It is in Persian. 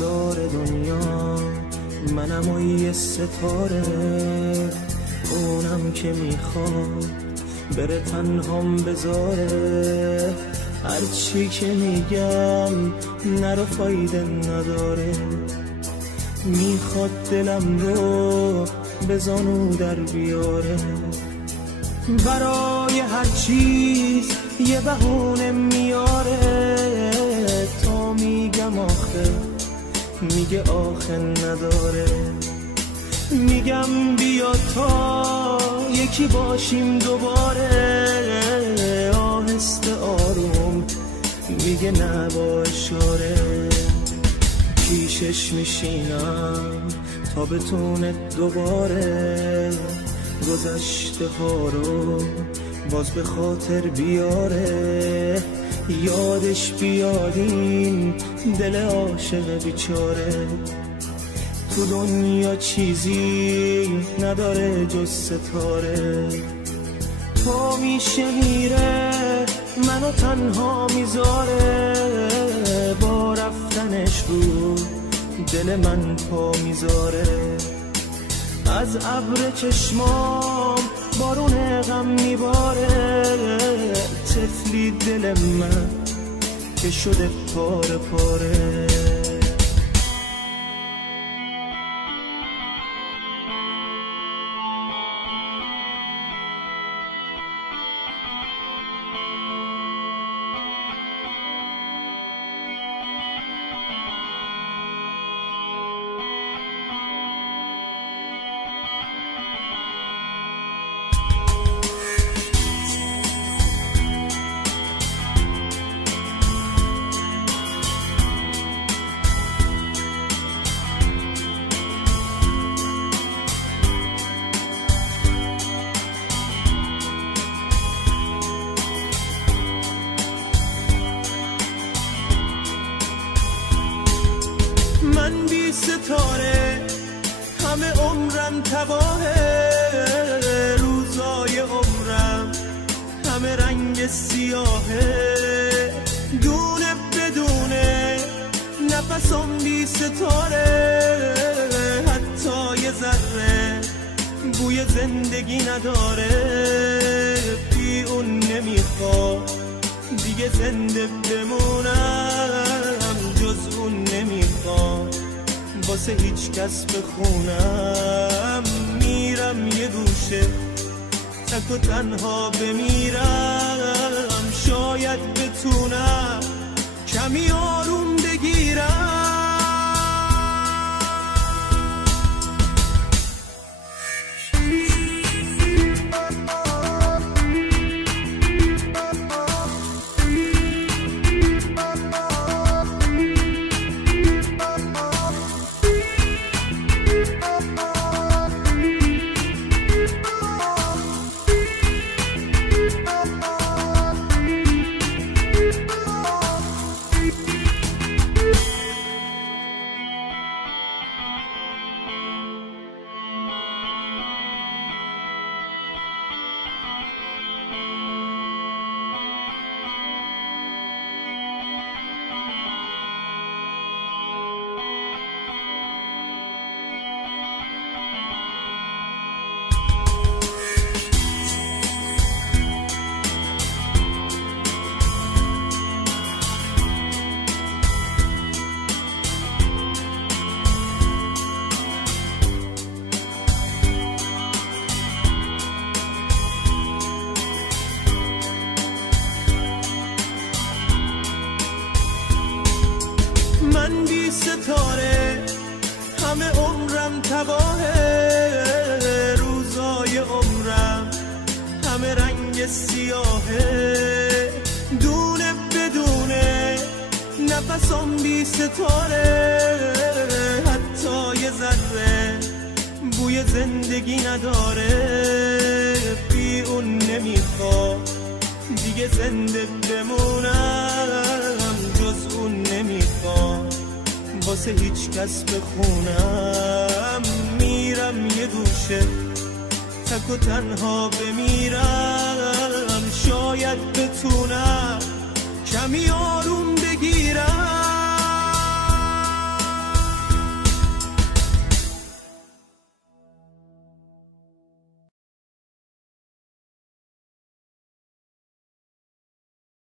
رازدار دنیا منم و یه ستاره، اونم که میخواد بره تنهام بذاره. هرچی که میگم نرو فایده نداره، میخواد دلم رو به زانو در بیاره. برای هر چیز یه بهونه میاره، تا میگم آخه میگه آخه نداره. میگم بیا تا یکی باشیم دوباره، آهسته آروم میگه نه با اشاره. پیشش میشینم تا بتونه دوباره گذشته ها رو باز به خاطر بیاره. یادش بیادین دل عاشق بیچاره، تو دنیا چیزی نداره جز ستاره. تا میشه میره منو تنها میذاره، با رفتنش رو دل من پا میذاره. از ابر چشمام بارون غم میباره، طفلی دل من که شده پاره پاره. من بی ستاره همه عمرم تباهه، روزای عمرم همه رنگ سیاهه. دونه بدونه نفسم بی ستاره، حتی یه ذره بوی زندگی نداره. بی اون نمیخواد دیگه زنده بمونم، جز اون نمیخوام واسه هیچ کس بخونم. میرم یه گوشه تک و تنها بمیرم، شاید بتونم کمی آروم بگیرم. من بی ستاره همه عمرم تباهه، روزای عمرم همه رنگ سیاهه. دونه بدونه نفسم بی ستاره، حتی یه ذره بوی زندگی نداره. بی اون نمیخواد دیگه زنده بمونم، جز اون نمیخوام واسه هیچ کس بخونم. میرم یه گوشه تک و تنها بمیرم، شاید بتونم کمی آروم بگیرم.